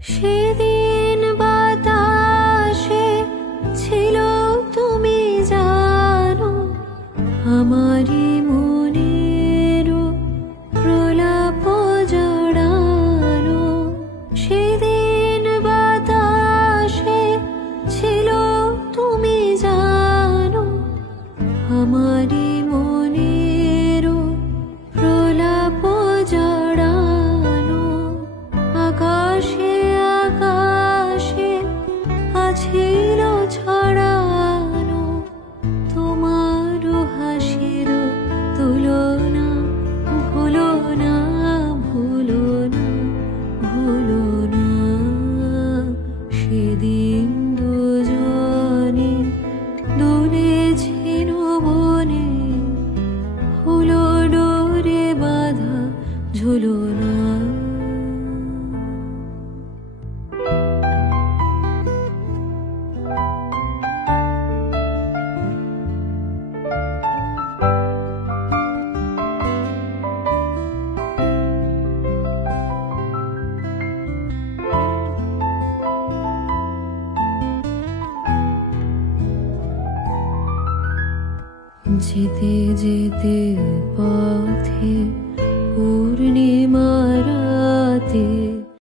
সেদিন বাতাসে ছিল তুমি জানো, আমারই মনের প্রলাপ জড়ানো। সেদিন বাতাসে ছিল তুমি জানো, আমারই মনের প্রলাপ জড়ানো। আকাশে আকাশে আছিল ছড়ানো তোমার হাসির তুলনা। ভুলো না, ভুলো না, ভুলো না, সেদিন দুজনে দুলেছিল বনে, হলো ডোরে বাঁধা ঝুলনা। যেতে যেতে পথে পূর্ণিমা রাতে